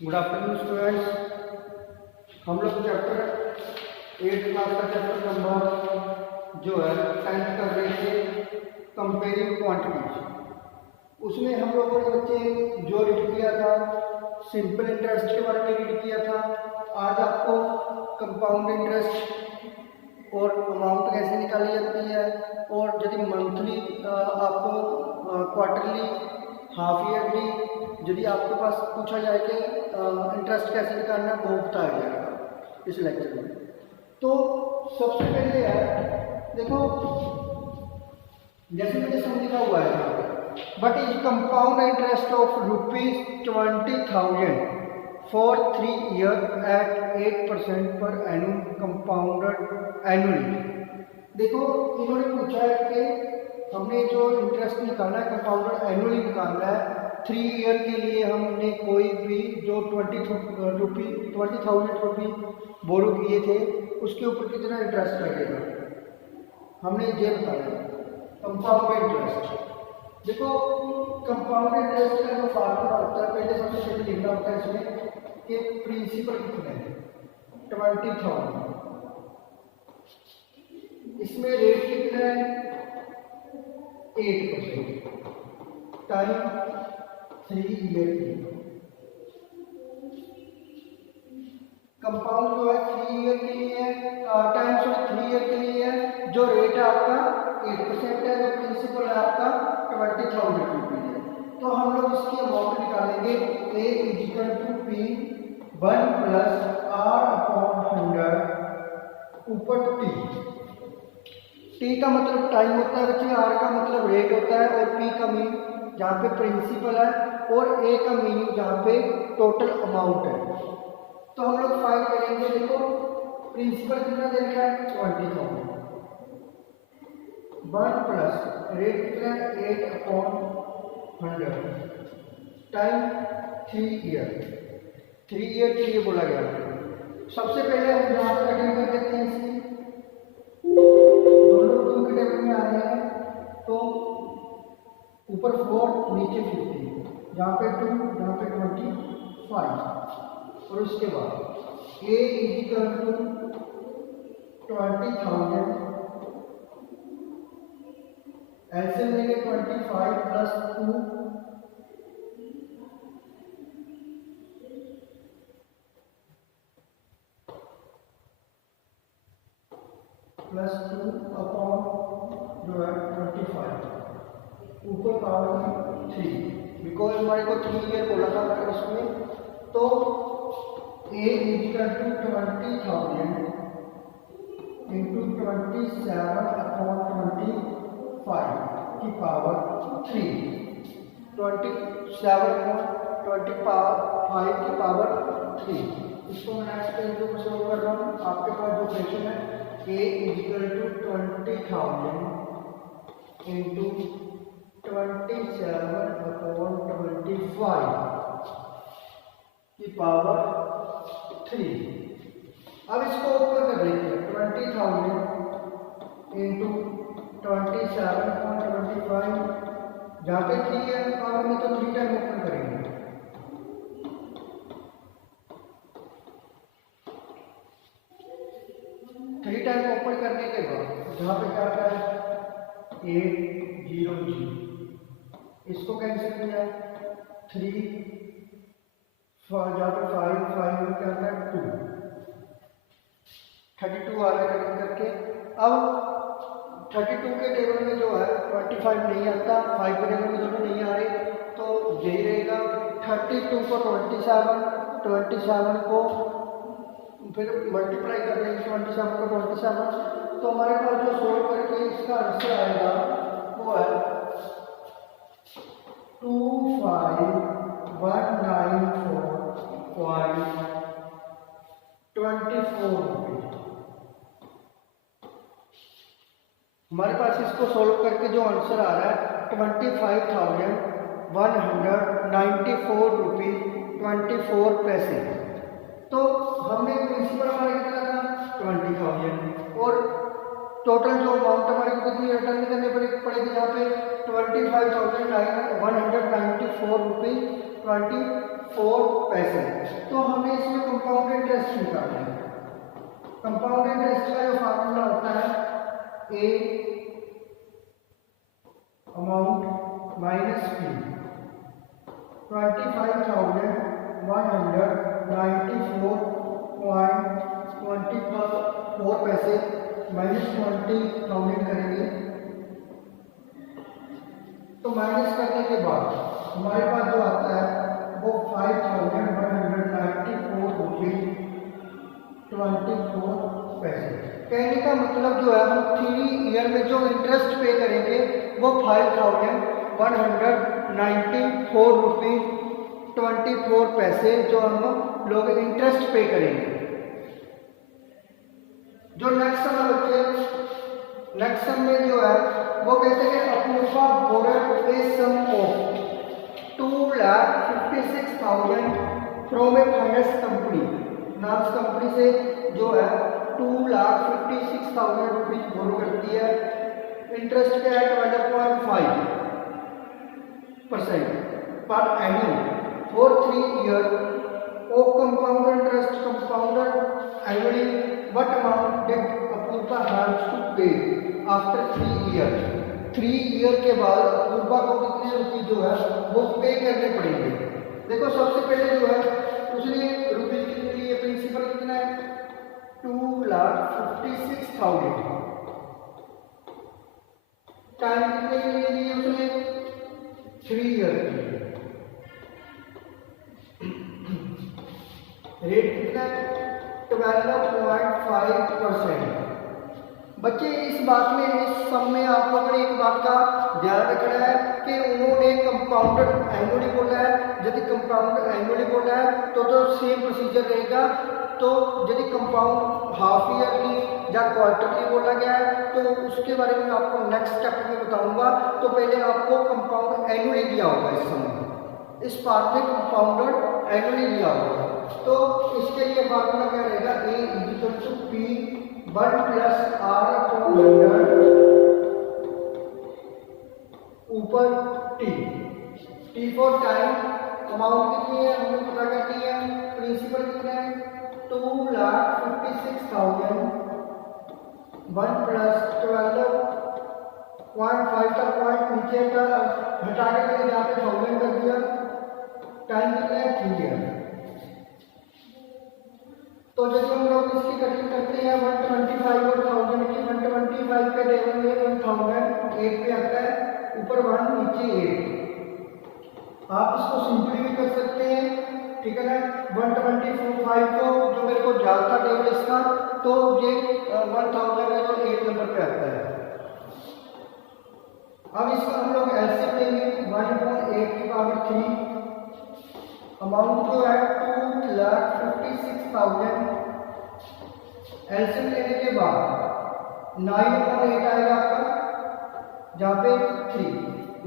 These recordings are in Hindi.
Good afternoon students. हम लोग चैप्टर 8 क्लास का चैप्टर नंबर जो है 10 कर रहे थे, कंपेयरिंग क्वांटिटीज। उसमें हम लोगों ने बच्चे जो रीड किया था सिंपल इंटरेस्ट के बारे में रीड किया था। आज आपको कंपाउंड इंटरेस्ट और अमाउंट कैसे निकाली जाती है, और यदि मंथली आपको क्वार्टरली हाफ ईयरली यदि आपके पास पूछा जाए कि इंटरेस्ट कैसे निकालना है वो बताया जाएगा इस लेक्चर में। तो सबसे पहले है देखो, जैसे मैंने समझा हुआ है but is compound interest of ₹20,000 for 3 year at 8% पर एनुअल कंपाउंडेड एनुअली। देखो इन्होंने पूछा है कि हमने जो इंटरेस्ट निकालना है कंपाउंडेड एनुअली निकालना है 3 ईयर के लिए। हमने कोई भी जो 20,000 रुपी बोरो किए थे उसके ऊपर कितना इंटरेस्ट लगेगा हमने ये बताया कंपाउंड इंटरेस्ट। देखो कंपाउंड इंटरेस्ट का जो फार्मूला होता है, पहले सबसे पहले लिखना होता है इसमें कि प्रिंसिपल कितना है 20,000, इसमें रेट कितना है 8% टाइम 3 ईयर की। कंपाउंड जो है 3 ईयर के लिए है, टाइम 3 ईयर के लिए है। जो रेट है आपका 8% है, जो प्रिंसिपल है आपका 20,000 रुपये है। तो हम लोग इसकी अमाउंट निकालेंगे A = P 1 + R/100 ऊपर T का मतलब टाइम होता है बच्चे, R का मतलब रेट होता है, और P का मीन जहाँ पे प्रिंसिपल है, और A का मीनिंग जहाँ पे टोटल अमाउंट है। तो हम लोग फाइंड करेंगे। देखो प्रिंसिपल कितना दे रखा है 20,000, 1 प्लस रेट कितना है 8/100 टाइम 3 ईयर। 3 ईयर के लिए बोला गया। सबसे पहले हम यहाँ पर कटिंग कर देते हैं इसकी, दोनों 2 के टेबल में आ रहे हैं तो ऊपर 4 नीचे 50, जहाँ पे 2 जहाँ पे 25, और उसके बाद A = 20,000 ऐसे लेंगे 25 + 2 + 2 जो है 25 ऊपर पावर में 3, बिकॉज हमारे को 3 ईयर बोला था इसमें। तो A = 20,000 × 27/25 की पावर 3, 27/25 की पावर 3। इसको मैं नेक्स्ट पेज पे सोल्व कर रहा हूँ। आपके पास जो क्वेश्चन है A = 20,000 × 27/25 की पावर 3। अब इसको ऊपर कर लेते हैं 20,000 × 27/25, जहाँ पे 3 है पावर में तो 3 टाइम ओपन करेंगे। थ्री टाइम ओपन करने के बाद जहाँ पे क्या है 800, इसको कैंसिल किया 3 जहाँ पे 5 में क्या है 2, 32 आ रहा है करके। अब 32 के टेबल में जो है 25 नहीं आता, 5 के टेबल में दोनों नहीं आ रहे, तो यही रहेगा 32 को 27 को फिर मल्टीप्लाई कर देंगे 27 को 27। तो हमारे पास जो सोल्व करके इसका आंसर आएगा वो है 25,194.24 रुपये। हमारे पास इसको सोल्व करके जो आंसर आ रहा है 25,194 रुपये 24 पैसे। तो हमने प्रिंसिपल हमारा कितना था 20,000, और टोटल जो अमाउंट हमारे को कितनी रिटर्न करनी पड़ेगी यहाँ पे 25,194 रुपये 4 पैसे। तो हमने इसमें कंपाउंड इंटरेस्ट निकालना है। कंपाउंड इंटरेस्ट का जो फार्मूला होता है ए अमाउंट माइनस पी 25,194.24 पैसे माइनस 20,000 करेंगे। तो माइनस करने के बाद हमारे पास जो आता है वो 5,194.24 पैसे। कहने का मतलब जो है हम 3 ईयर में जो इंटरेस्ट पे करेंगे वो 5,194.24 पैसे जो हम लोग इंटरेस्ट पे करेंगे। जो नेक्स्ट सम है, नेक्स्ट सम में जो है वो कहते हैं Apoorva borrowed a sum of 2,56,000 from a finance company. Finance company से जो है 2,56,000 रुपीज बोरो करती है। इंटरेस्ट क्या है 12.5% पर annum for 3 year of compound interest compounded annually what amount did Apoorva haves to pay after 3 year. 3 year के बाद अपूर्वा को कितने रुपये जो है वो पे करने पड़ेंगे। देखो सबसे पहले जो है उसने रुपये कितने लिए, प्रिंसिपल कितना है 2,56,000। टाइम कितने के लिए दिए उसने 3 ईयर के लिए। रेट कितना है 12.5%। बच्चे इस बात में, इस सम में आप लोगों ने एक बात का ध्यान रखना है कि उन्होंने कंपाउंडेड एनुअली बोला है। यदि कंपाउंड एनुअली बोला है तो सेम प्रोसीजर रहेगा। तो यदि कंपाउंड हाफ ईयरली या क्वार्टरली बोला गया है तो उसके बारे में आपको नेक्स्ट चैप्टर में बताऊंगा। तो पहले आपको कंपाउंड एनुअली दिया होगा इस समय, इस पार्ट में कंपाउंडेड एनुअली दिया होगा। तो इसके लिए फार्मूला क्या रहेगा A equal to P 1 plus R upon 100 ऊपर T. T for time, amount कितनी है हमें पता करनी है। प्रिंसिपल कितना है 2,56,000 1 प्लस 12.5 का पॉइंट नीचे का हटा के यहाँ पे 1000 कर दिया। टाइम कितना है 3 ईयर। तो जब हम लोग इसकी कटिंग करते हैं 125 और 1000 की, 125 पे टेबल में 1000 8 पे आता है, ऊपर 1 नीचे 8। आप इसको सिंपली भी कर सकते हैं, ठीक है ना। 125 को जो मेरे को याद था टेबल इसका, तो ये 1000 है जो 8 नंबर पे आता है। अब इसका हम लोग एलसीएम लेंगे 1/8 की पावर 3। अमाउंट जो है 2,56,000। एलसीएम लेने के बाद 9/8 आएगा आपका, जहाँ पे 3।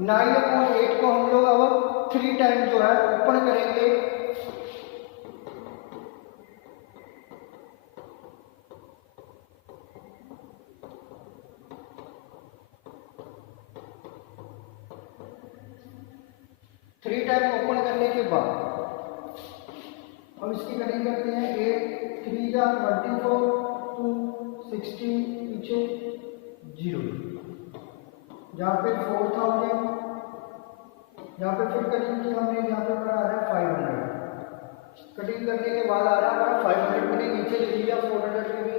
9/8 को हम लोग अब 3 टाइम जो है ओपन करेंगे। थ्री टाइम ओपन करने के बाद हम इसकी कटिंग करते हैं। 8 3 जा 24 2 16 पीछे 0, जहाँ पे 4000, यहाँ पे फिर कटिंग की हमने, यहाँ पे आ रहा है 500। कटिंग करने के बाद आ रहा है 500, मैंने नीचे लिख लिया। 400 के भी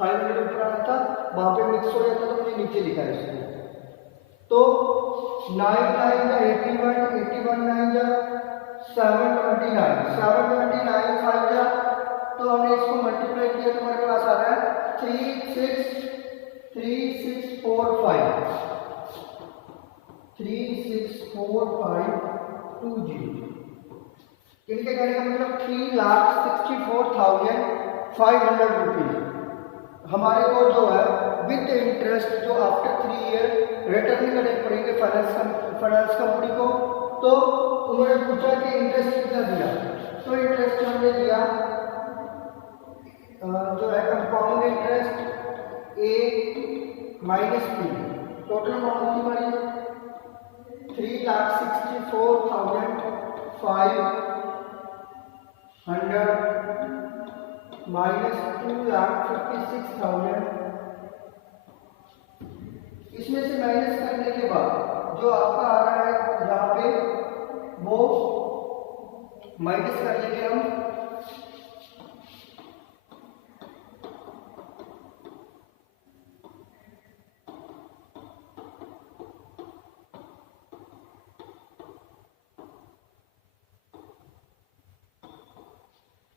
500 ऊपर आना था, वहाँ पे मिक्स हो जाता तो मैंने नीचे लिखा है इसको। तो 9 9 जा 81, 81 9 जा 729, 729 5 जा, तो हमने इसको मल्टीप्लाई किया तो हमारे पास आ रहा है 3645 364520। इनके कहने का मतलब 3,64,500 रुपीज हमारे को जो है विद इंटरेस्ट जो आफ्टर 3 ईयर रिटर्न करने पड़ेंगे फाइनेंस कंपनी को। तो उन्होंने पूछा कि इंटरेस्ट कितना दिया, तो इंटरेस्ट हमने दिया जो है कंपाउंड इंटरेस्ट ए माइनस पी। टोटल अमाउंट की हमारी 3,64,500 100 माइनस 2,56,000। इसमें से माइनस करने के बाद जो आपका आ रहा है यहाँ पे वो माइनस कर लेंगे हम।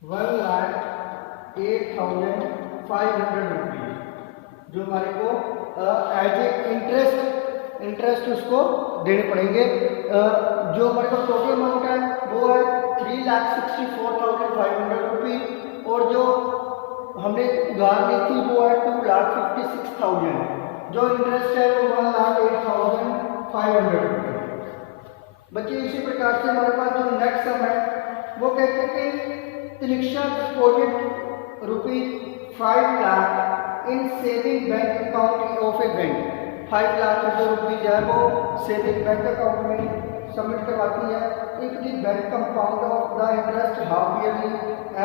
₹1,08,500 जो हमारे को एज ए इंटरेस्ट उसको देने पड़ेंगे। जो हमारे को टोटल अमाउंट है वो है ₹3,64,500 और जो हमने उधार ली थी वो है ₹2,56,000। जो इंटरेस्ट है वो ₹1,08,500। बच्चे इसी प्रकार से हमारे पास जो नेक्स्ट सम है वो कहते हैं कि Tilaksha deposit ₹5 lakh in saving bank account of a bank. 5 lakh जो रुपीज है वो सेविंग बैंक अकाउंट में सबमिट करवाती है। If the bank compound of the interest half yearly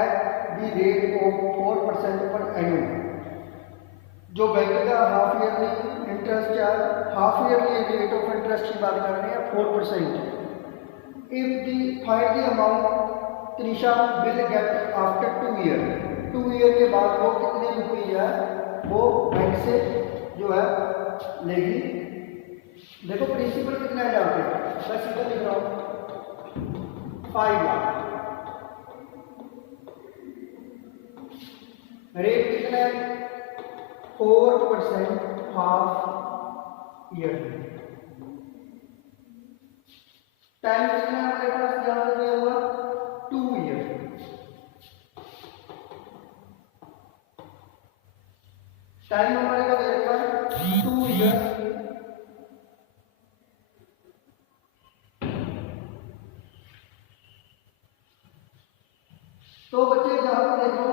at the rate of 4% per annual. जो बैंक का हाफ ईयरली इंटरेस्ट है, half yearly rate of interest की बात कर रहे हैं 4%। If the find the amount Trisha will get after 2 year. 2 year के बाद वो कितने रुपीज है वो बैंक से जो है लेगी। देखो प्रिंसिपल कितना है यहाँ पे, बस इधर लिख रहा हूँ 5 लाख। रेट कितना है 4% हाफ ईयर। टाइम कितना है हमारे पास यहाँ पे दिया हुआ 2 ईयर। टाइम हमारे का रहेगा 2 ईयर। तो बच्चे जहां पर देखो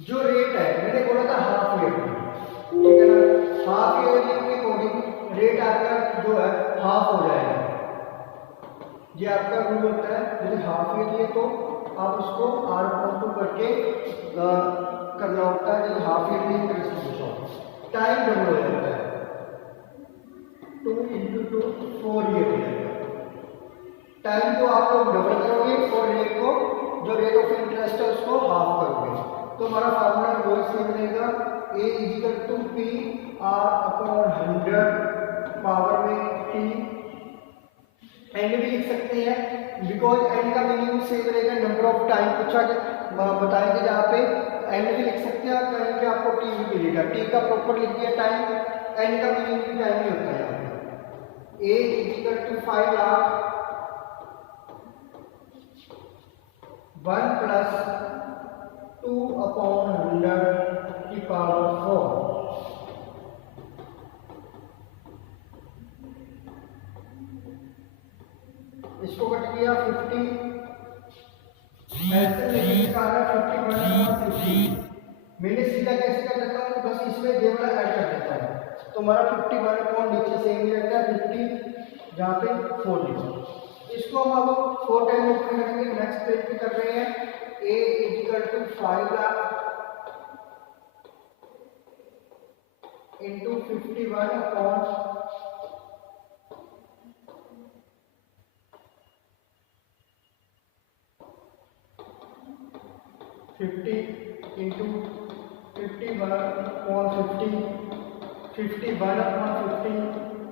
जो रेट है मैंने बोला था हाफ ईयर, ठीक है ना। हाफ ईयर के अकॉर्डिंग रेट आपका जो है हाफ हो जाएगा। ये आपका रूल होता है, यदि हाफ ईयर है तो आप उसको R/2 करके करना होता है। जब हाफ ईयरली इंटरेस्ट होता है टाइम डबल हो जाता है, 2 × 2 4 ईयर हो जाएगा। टाइम को आप लोग डबल करोगे और रेट को जो रेट ऑफ इंटरेस्ट है उसको हाफ करोगे। तो हमारा फार्मूला वो इसमें मिलेगा A = PR/100 पावर में T। एंड भी लिख सकते हैं बिकॉज एंड का मीनिंग सेम रहेगा। नंबर ऑफ टाइम पूछा बताएंगे जहाँ पे एंड भी लिख सकते हैं, कहीं पे आपको टी भी मिलेगा। टी का प्रॉपर लिख दिया टाइम, एंड का मीनिंग भी टाइम ही होता है यहाँ पे। A = 5 लाख 1 + 2/100 की पावर 4। इसको कट किया 50, ऐसे नहीं का 51/50। मैंने सीधा कैसे कर देता हूँ, बस इसमें ये वाला ऐड कर देता हूँ तो हमारा 51 नीचे सेम ही रहता है 50 जहाँ पे 4 लिखा। इसको हम अब 4 टाइम ओपन करेंगे। नेक्स्ट पेज पे कर रहे हैं A = 5 लाख × 51/50 × 51/50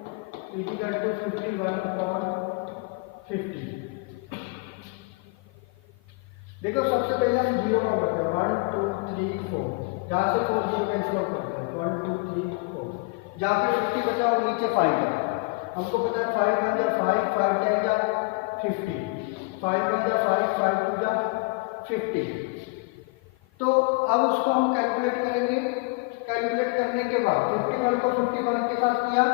51/50 = 51/50। देखो सबसे पहले हम 0 का करते हैं 1 2 3 4, जहाँ से 4 0 कैंसिल आउट करते हैं 1 2 3 4। जहाँ पे 50 बचा और नीचे 5 है। हमको पता है 5 × 5 5 × 50 5 × 5 5 × 50। तो अब उसको हम कैलकुलेट करेंगे। कैलकुलेट करने के बाद 51 को 51 के साथ किया,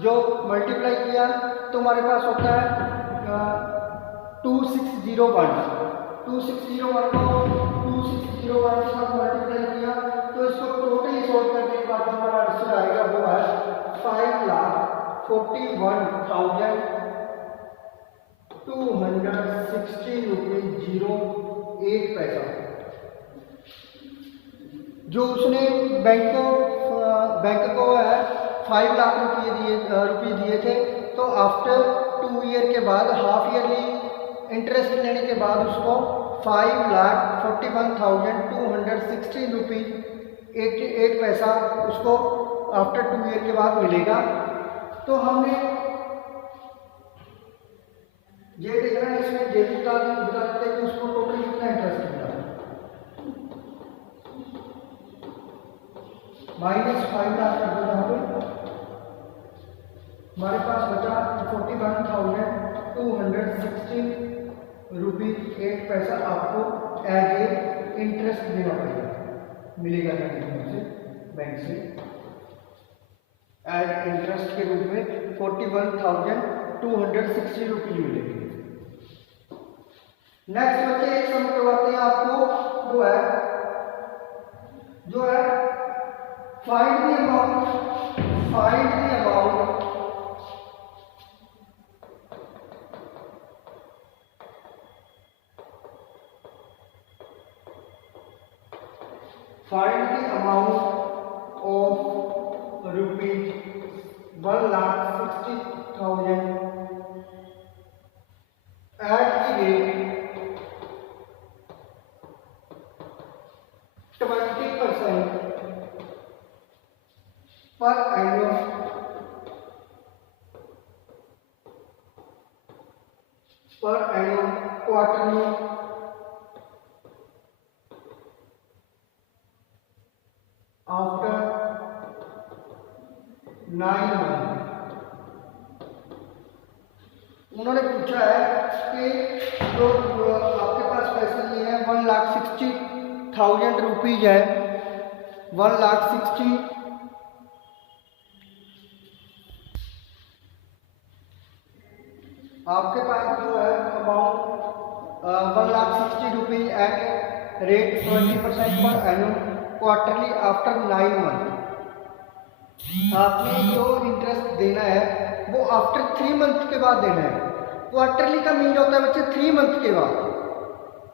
जो मल्टीप्लाई किया तो हमारे पास होता है 2601। 2601 को 2601 के साथ मल्टीप्लाई किया तो इसको टोटली सॉल्व करने के बाद हमारा आंसर आएगा वो है 5,41,216 रुपये 0 जो उसने बैंक को है 5 लाख रुपये दिए थे, तो आफ्टर 2 ईयर के बाद हाफ ईयरली इंटरेस्ट लेने के बाद उसको 5,41,216 रुपीज़ 88 पैसा उसको आफ्टर 2 ईयर के बाद मिलेगा। तो हमने ये देखना है, इसमें जे बता देते हैं कि उसको टोटल कितना इंटरेस्ट मिला, -5 लाख कर दो। यहाँ पे हमारे पास बचा 41,216 रुपीज़ 8 पैसा आपको एज ए इंटरेस्ट देना पड़ेगा, मिलेगा बैंक से एज इंटरेस्ट के रूप में 41,260 रुपीज़ मिलेगी। नेक्स्ट बच्चे एक सम करवाते हैं आपको, जो है find the amount of rupees 1,60,000 at the rate 20% per annum quarterly after 9 months। उन्होंने पूछा है कि जो आपके पास पैसे लिए हैं 1,60,000 रुपीज़ है, 1,60,000 आपके पास जो है अमाउंट 1,60,000 रुपीज़ एट रेट 20% पर एनुअल क्वार्टरली आफ्टर 9 मंथ। आपने जो इंटरेस्ट देना है वो आफ्टर 3 मंथ के बाद देना है। क्वार्टरली का मीन होता है बच्चे 3 मंथ के बाद,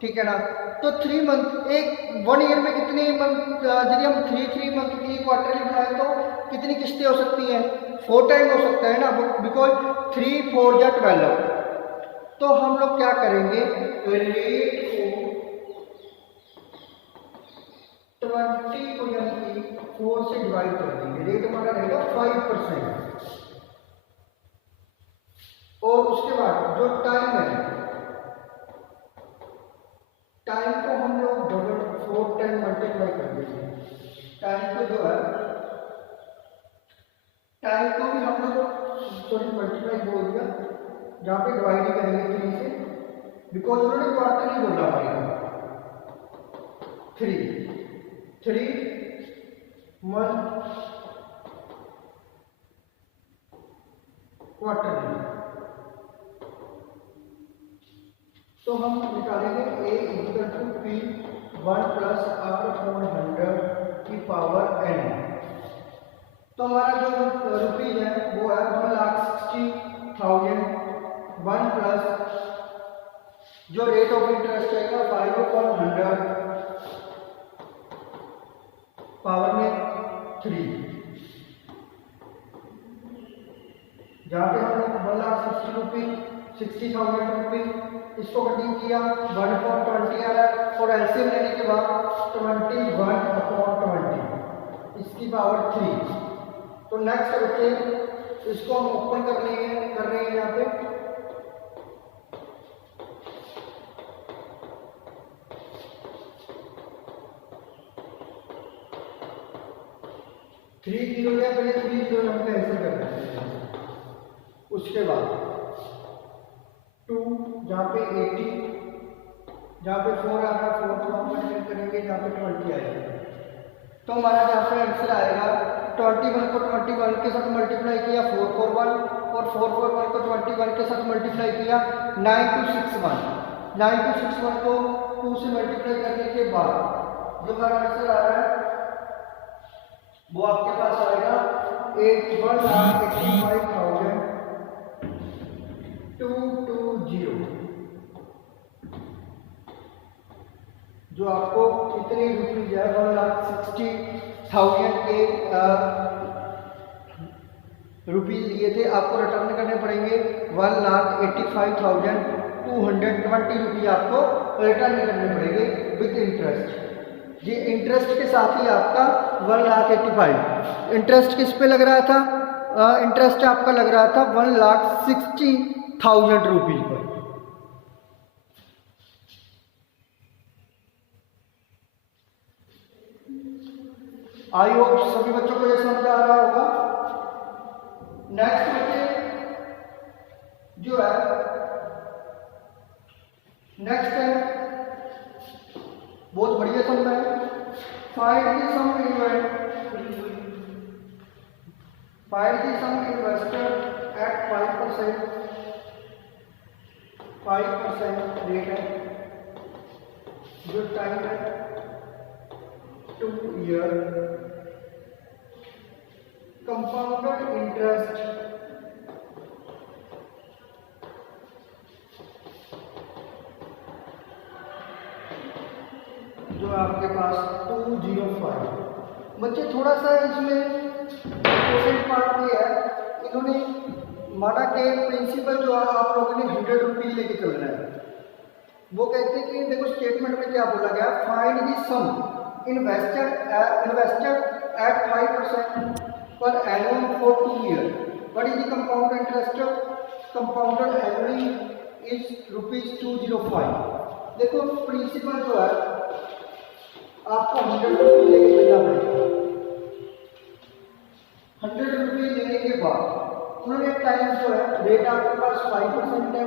ठीक है ना। तो 3 मंथ, एक 1 ईयर में कितने मंथ, यदि हम 3 मंथ की क्वार्टरली बनाए तो कितनी किस्तें हो सकती हैं, 4 टाइम हो सकता है ना, बिकॉज 3 4 या 12। तो हम लोग क्या करेंगे, रेट को 20 को यानी 4 से डिवाइड कर देंगे। रेट हमारा रहेगा 5%। और उसके बाद जो टाइम है, टाइम को हम लोग डबल 4 टाइम मल्टीप्लाई कर देंगे। टाइम को जो है, टाइम को भी हम लोग सॉरी मल्टीप्लाई बोल दिया, जहाँ पे डिवाइड ही करेंगे 3 से, बिकॉज उन्होंने क्वार्टर ही बोला हमारे 3 मंथ क्वार्टर। तो हम निकालेंगे a equal to P 1 plus R/100 की पावर n। तो हमारा जो रुपीज है वो है 1,60,000 1 प्लस जो रेट ऑफ इंटरेस्ट आएगा 5/100 पावर में 3, जहाँ पे हम लोग 1,60,000 रुपीज इसको कटिंग किया 1/20 आ रहा है, और एलसीएम लेने के बाद 21/20 इसकी पावर 3। तो नेक्स्ट बच्चे इसको हम ओपन कर रहे हैं यहाँ पे, थ्री जीरो या पहले 3 जीरो हम कैंसिल कर रहे हैं। उसके बाद 2 जहाँ पे 80, जहाँ पे 4 आ रहा है 4 को हम मल्टीप्लाई करेंगे, जहाँ पे 20 आएगा। तो हमारा जहाँ पे आंसर आएगा 21 को 21 के साथ मल्टीप्लाई किया 441, और 441 को 21 के साथ मल्टीप्लाई किया 9261। 9261 को 2 से मल्टीप्लाई करने के बाद जो हमारा आंसर आ रहा है वो आपके पास आएगा 1,85,220, जो आपको इतने रुपीज है 1,60,000 के रुपीज लिए थे, आपको रिटर्न करने पड़ेंगे 1,85,220 रुपीज आपको रिटर्न करने पड़ेंगे विद इंटरेस्ट। ये इंटरेस्ट के साथ ही आपका 1,85,000 इंटरेस्ट किस पे लग रहा था? इंटरेस्ट आपका लग रहा था 1,60,000 रुपीज पर। आई होप सभी बच्चों को ये समझ आ रहा होगा। नेक्स्ट बच्चे जो है नेक्स्ट है बहुत बढ़िया समझा है। Find the sum investor at 5% rate है, जो टाइम है 2 ईयर, कंपाउंडेड इंटरेस्ट जो आपके पास 205। बच्चे थोड़ा सा इसमें इम्पोर्टेंट पार्ट ये है, इन्होंने माना कि प्रिंसिपल जो है आप लोगों ने 100 रुपीज लेके चलना है। वो कहते हैं कि देखो स्टेटमेंट में क्या बोला गया, find the sum invested at 5% per annum for 2 years. What is the compound interest? Compounded annually is ₹205. देखो प्रिंसिपल जो है आपको 100 रुपये लेके चलना पड़ेगा। 100 रुपये लेने के बाद उन्होंने टाइम जो है, रेट आपके पास 5% है,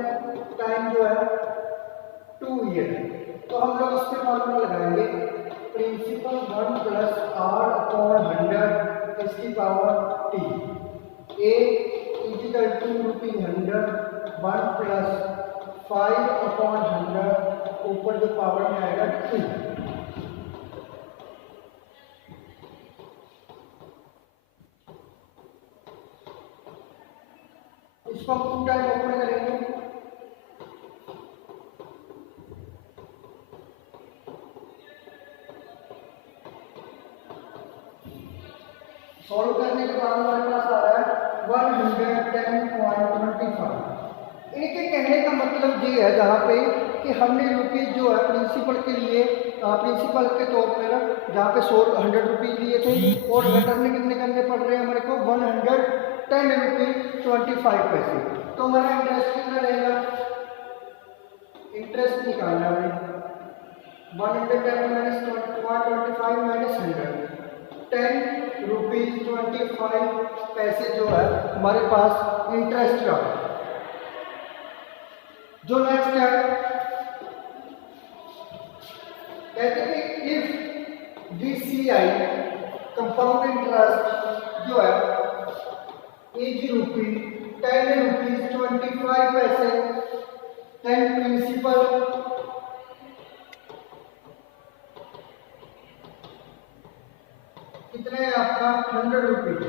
टाइम जो है 2 ईयर है। तो हम लोग इस पर फॉर्मूला लगाएंगे, प्रिंसिपल 1 + R/100 इसकी power t, a equal to ₹100 1 + 5/100 ऊपर जो पावर में आएगा 2। इसको हम 2 टाइम ओपन करेंगे। सॉल्व करने के बाद हमारे पास आ रहा है 110.25। इनके कहने का मतलब ये है जहाँ पे कि हमने रुपीज जो है प्रिंसिपल के लिए प्रिंसिपल के तौर पर जहाँ पे 100 रुपीज लिए थे और रिटर्न कितने करने पड़ रहे हैं हमारे को 110.25। तो हमारा इंटरेस्ट कितना रहेगा? इंटरेस्ट निकालना है 110 - 125 - 100 ₹10.25 जो है हमारे पास इंटरेस्ट का। जो नेक्स्ट है कहते हैं कि इफ DCI कंपाउंड इंटरेस्ट जो है इज ₹10.25, देन प्रिंसिपल कितने है आपका 100 रुपीज।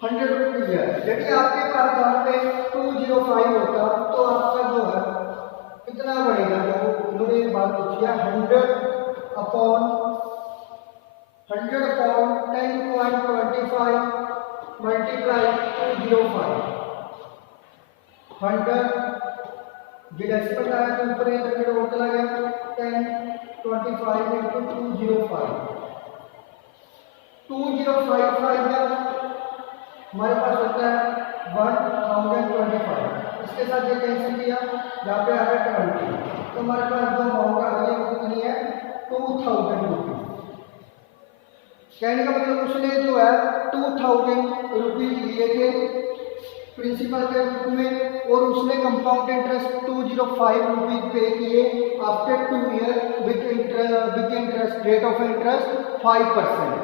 100 रुपीज है। यदि आपके पास यहाँ पे 205 होता तो आपका जो है कितना बढ़ेगा? जो उन्होंने एक बात पूछी है 100 अपॉन 10.25 मल्टीप्लाई 205 100 डेसिमल आया तो ऊपर 100 और चला गया 10.25 × 205 2055 का हमारे पास होता है 1025। इसके साथ ये कैंसिल किया, यहाँ पे आ गया 20। तो हमारे पास जो अमाउंट आ गई वो कितनी है 2000 रुपीज। कहने का मतलब उसने जो है 2000 रुपीज लिए थे प्रिंसिपल के रूप में और उसने कंपाउंड इंटरेस्ट 205 रुपीज पे किए after 2 year with interest rate of interest 5%।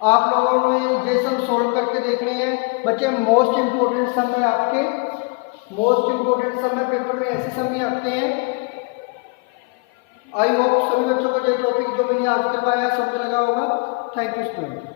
आप लोगों ने ये सम सॉल्व करके देखने हैं बच्चे। मोस्ट इंपोर्टेंट सम है आपके, मोस्ट इंपोर्टेंट सम है पेपर में, ऐसे सम ही आते हैं। आई होप सभी बच्चों को जो टॉपिक जो मैंने आज करवाया समझ लगा होगा। Thank you student.